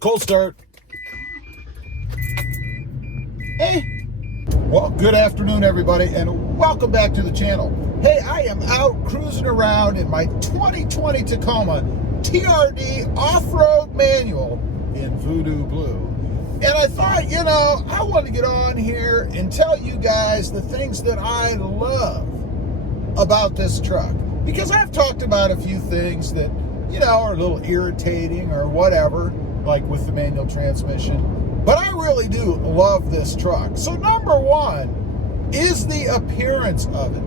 Cold start. Hey, well, good afternoon, everybody, and welcome back to the channel. Hey, I am out cruising around in my 2020 Tacoma TRD off-road manual in Voodoo Blue. And I thought, I want to get on here and tell you guys the things that I love about this truck. Because I've talked about a few things that, are a little irritating or whatever, like with the manual transmission. But I really do love this truck. So number one is the appearance of it.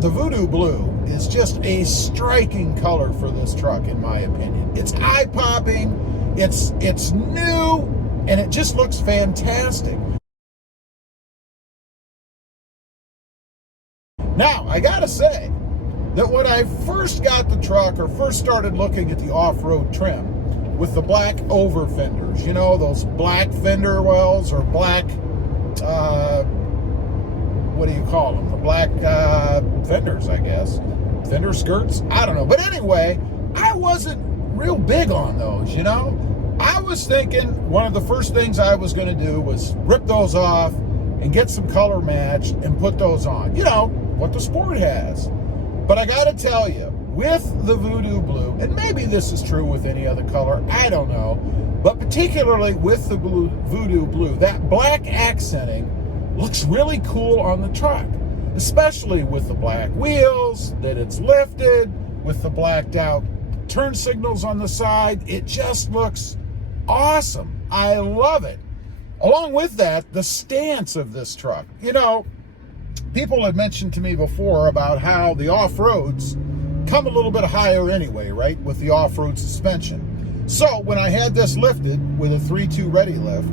The Voodoo Blue is just a striking color for this truck, in my opinion. It's eye-popping, it's new, and it just looks fantastic. Now, I gotta say that when I first got the truck, or first started looking at the off-road trim with the black over fenders, those black fender wells, or black, what do you call them? The black fenders, I guess. Fender skirts? I don't know. But anyway, I wasn't real big on those, I was thinking one of the first things I was going to do was rip those off and get some color match and put those on. What the Sport has. But I got to tell you, with the Voodoo Blue, and maybe this is true with any other color, I don't know, but particularly with the Voodoo Blue, that black accenting looks really cool on the truck, especially with the black wheels, that it's lifted, with the blacked out turn signals on the side. It just looks awesome. I love it. Along with that, the stance of this truck. People had mentioned to me before about how the off-roads come a little bit higher anyway, right, with the off-road suspension. So when I had this lifted with a 3.2 ready lift,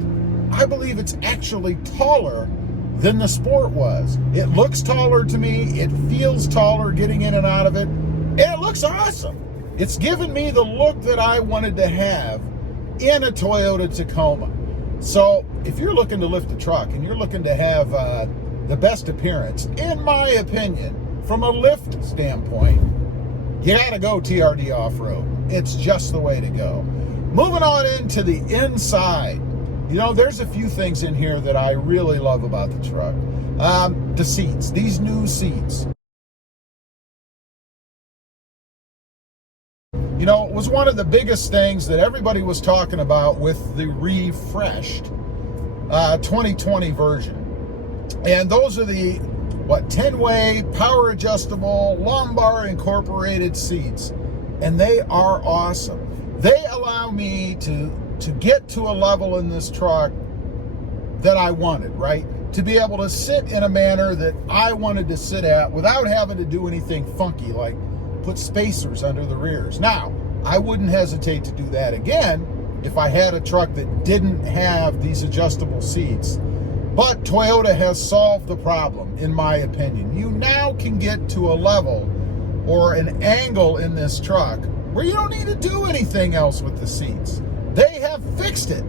I believe it's actually taller than the Sport was. It looks taller to me. It feels taller getting in and out of it. And it looks awesome. It's given me the look that I wanted to have in a Toyota Tacoma. So if you're looking to lift a truck and you're looking to have the best appearance, in my opinion, from a lift standpoint, you gotta go TRD off-road. It's just the way to go. Moving on into the inside, there's a few things in here that I really love about the truck. The seats, these new seats. It was one of the biggest things that everybody was talking about with the refreshed 2020 version. And those are the, 10-way, power adjustable, lumbar incorporated seats. And they are awesome. They allow me to get to a level in this truck that I wanted, right? To be able to sit in a manner that I wanted to sit at without having to do anything funky, like put spacers under the rears. Now, I wouldn't hesitate to do that again if I had a truck that didn't have these adjustable seats. But Toyota has solved the problem, in my opinion. You now can get to a level or an angle in this truck where you don't need to do anything else with the seats. They have fixed it.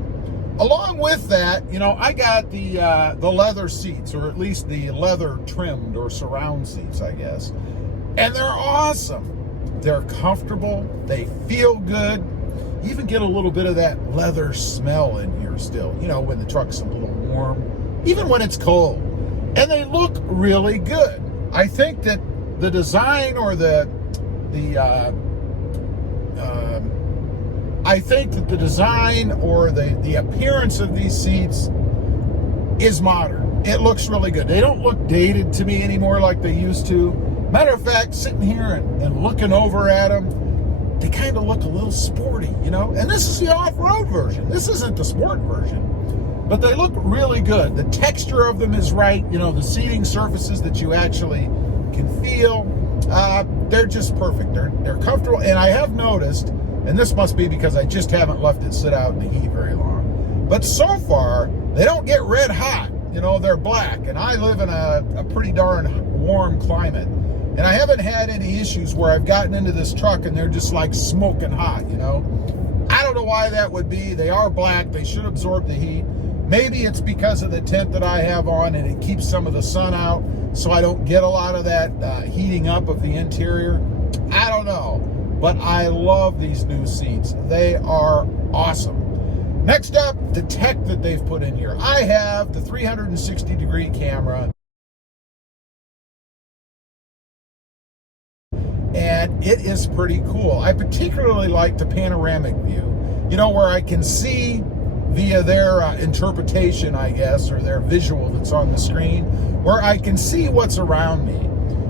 Along with that, I got the leather seats, or at least the leather trimmed or surround seats, I guess. And they're awesome. They're comfortable. They feel good. You even get a little bit of that leather smell in here still, when the truck's a little warm, even when it's cold. And they look really good. I think that the design, or the appearance of these seats is modern. It looks really good. They don't look dated to me anymore like they used to. Matter of fact, sitting here and looking over at them, they kind of look a little sporty, And this is the off-road version. This isn't the Sport version. But they look really good. The texture of them is right. The seating surfaces that you actually can feel, they're just perfect. They're comfortable. And I have noticed, and this must be because I just haven't left it sit out in the heat very long, but so far, they don't get red hot. They're black. And I live in a pretty darn warm climate. And I haven't had any issues where I've gotten into this truck and they're just like smoking hot, I don't know why that would be. They are black. They should absorb the heat. Maybe it's because of the tent that I have on and it keeps some of the sun out, so I don't get a lot of that heating up of the interior. I don't know. But I love these new seats. They are awesome. Next up, the tech that they've put in here. I have the 360-degree camera, and it is pretty cool. I particularly like the panoramic view, you know, where I can see via their interpretation, I guess, or their visual that's on the screen, where I can see what's around me.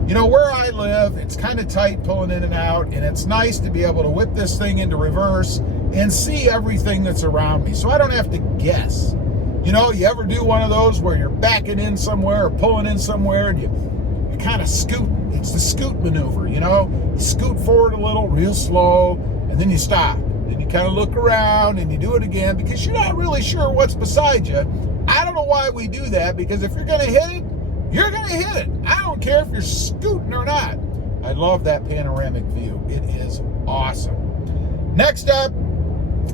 You know, where I live, it's kind of tight pulling in and out, and it's nice to be able to whip this thing into reverse and see everything that's around me, so I don't have to guess. You know, you ever do one of those where you're backing in somewhere or pulling in somewhere and you kind of scoot? It's the scoot maneuver, you know? You scoot forward a little, real slow, and then you stop. Then you kind of look around and you do it again because you're not really sure what's beside you. I don't know why we do that, because if you're going to hit it, you're going to hit it. I don't care if you're scooting or not. I love that panoramic view. It is awesome. Next up,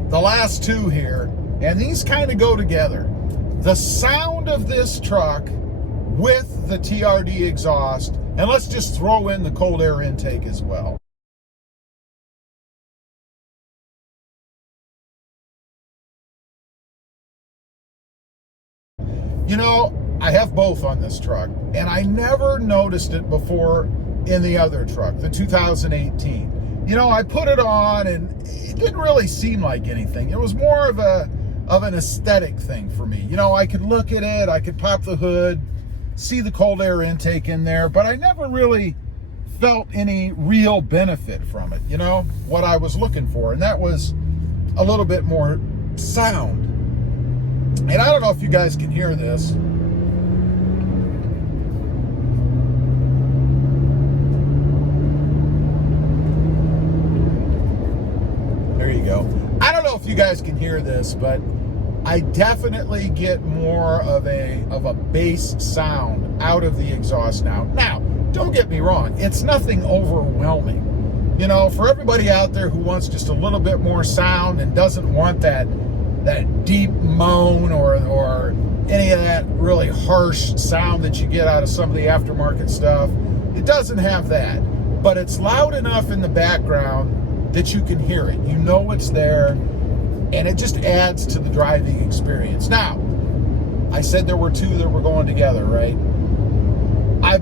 the last two here, and these kind of go together. The sound of this truck with the TRD exhaust, and let's just throw in the cold air intake as well. You know, I have both on this truck, and I never noticed it before in the other truck, the 2018. You know, I put it on, and it didn't really seem like anything. It was more of an aesthetic thing for me. You know, I could look at it, I could pop the hood, see the cold air intake in there, but I never really felt any real benefit from it, you know, what I was looking for, and that was a little bit more sound. And I don't know if you guys can hear this. There you go. I don't know if you guys can hear this, but I definitely get more of a bass sound out of the exhaust now. Now, don't get me wrong, it's nothing overwhelming. You know, for everybody out there who wants just a little bit more sound and doesn't want that deep moan or any of that really harsh sound that you get out of some of the aftermarket stuff, it doesn't have that. But it's loud enough in the background that you can hear it. You know it's there, and it just adds to the driving experience. Now, I said there were two that were going together, right? I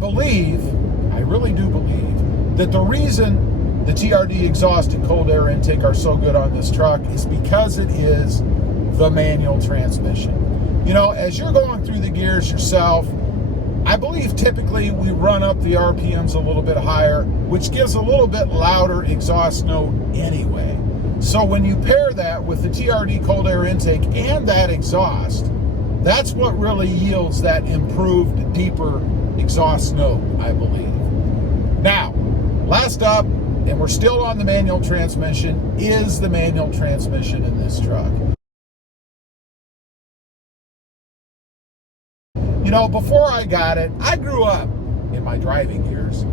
really do believe, that the reason the TRD exhaust and cold air intake are so good on this truck is because it is the manual transmission. You know, as you're going through the gears yourself, I believe typically we run up the RPMs a little bit higher, which gives a little bit louder exhaust note anyway. So when you pair that with the TRD cold air intake and that exhaust, that's what really yields that improved, deeper exhaust note, I believe. Now, last up, and we're still on the manual transmission, is the manual transmission in this truck. You know, before I got it, I grew up in my driving years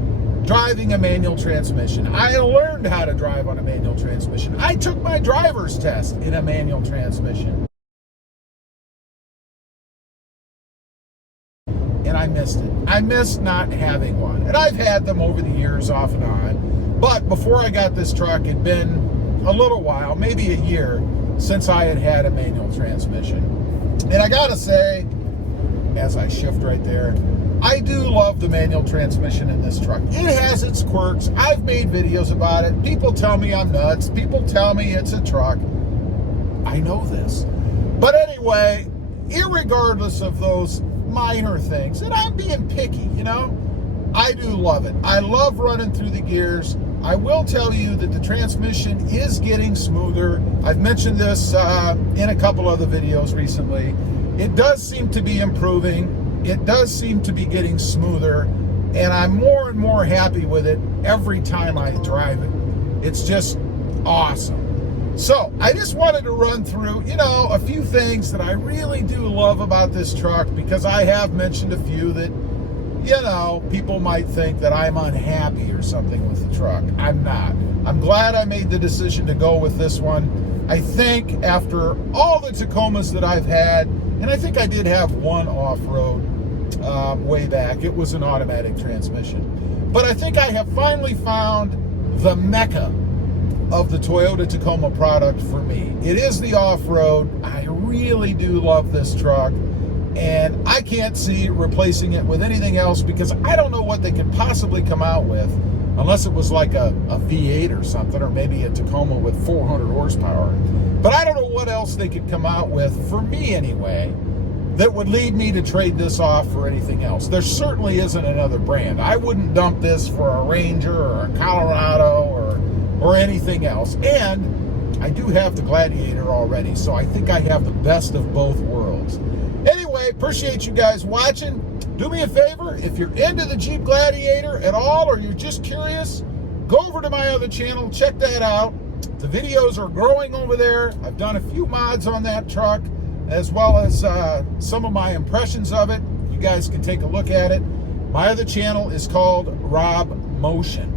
driving a manual transmission. I learned how to drive on a manual transmission. I took my driver's test in a manual transmission. And I missed it. I missed not having one. And I've had them over the years off and on. But before I got this truck, it'd been a little while, maybe a year, since I had a manual transmission. And I gotta say, as I shift right there, I do love the manual transmission in this truck. It has its quirks. I've made videos about it. People tell me I'm nuts. People tell me it's a truck. I know this. But anyway, irregardless of those minor things, and I'm being picky, you know, I do love it. I love running through the gears. I will tell you that the transmission is getting smoother. I've mentioned this in a couple other videos recently. It does seem to be improving. It does seem to be getting smoother, and I'm more and more happy with it every time I drive it. It's just awesome. So I just wanted to run through, you know, a few things that I really do love about this truck, because I have mentioned a few that, you know, people might think that I'm unhappy or something with the truck. I'm not. I'm glad I made the decision to go with this one. I think after all the Tacomas that I've had, and I think I did have one off-road way back. It was an automatic transmission. But I think I have finally found the mecca of the Toyota Tacoma product for me. It is the off-road. I really do love this truck, and I can't see replacing it with anything else because I don't know what they could possibly come out with unless it was like a V8 or something, or maybe a Tacoma with 400 horsepower. But I don't know what else they could come out with, for me anyway, that would lead me to trade this off for anything else. There certainly isn't another brand. I wouldn't dump this for a Ranger or a Colorado or anything else. And I do have the Gladiator already, so I think I have the best of both worlds. Anyway, appreciate you guys watching. Do me a favor, if you're into the Jeep Gladiator at all, or you're just curious, go over to my other channel, check that out. The videos are growing over there. I've done a few mods on that truck, as well as some of my impressions of it. You guys can take a look at it. My other channel is called RobMotive.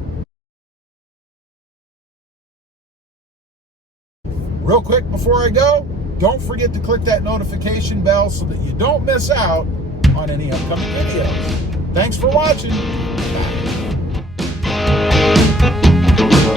Real quick before I go, don't forget to click that notification bell so that you don't miss out on any upcoming videos. Thanks for watching. Bye.